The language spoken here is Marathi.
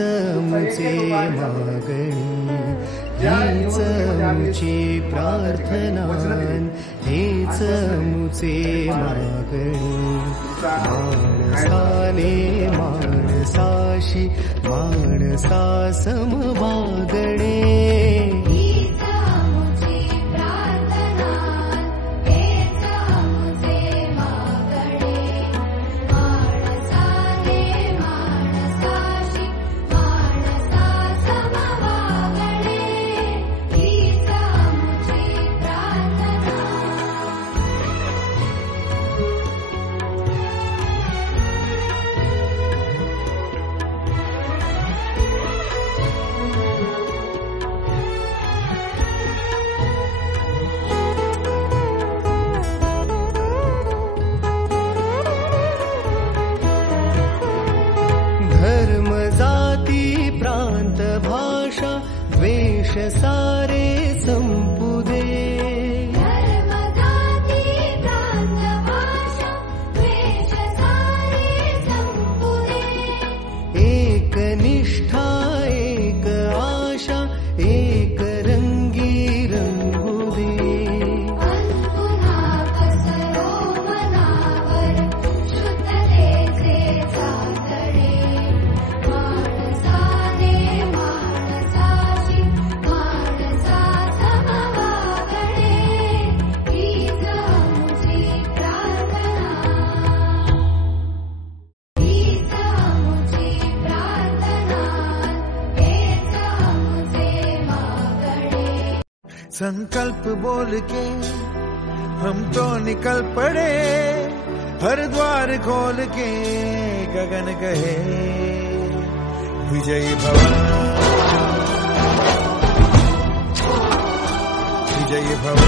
मुचे मागणी हीच मुची प्रार्थना हेच मुचे मागणी माणसाने माणसाशी माणसा समवागणे धर्म जाती प्रांत भाषा द्वेष सारे संपू दे धर्म जाती प्रांत भाषा द्वेष सारे संपू दे एक निष्ठा एक आशा एक रंगी रंगू दे पुन्हा कसरो मनावर शुद्धतेचे चातडे माणसाने माणसाशी माणसा समवागणे हीच मुची प्रार्थना हीच मुची प्रार्थना हेच मुचे मागणे संकल्प बोल के हम तो निकल पड़े हर द्वार खोल के गगन कहे विजयी भव विजयी भव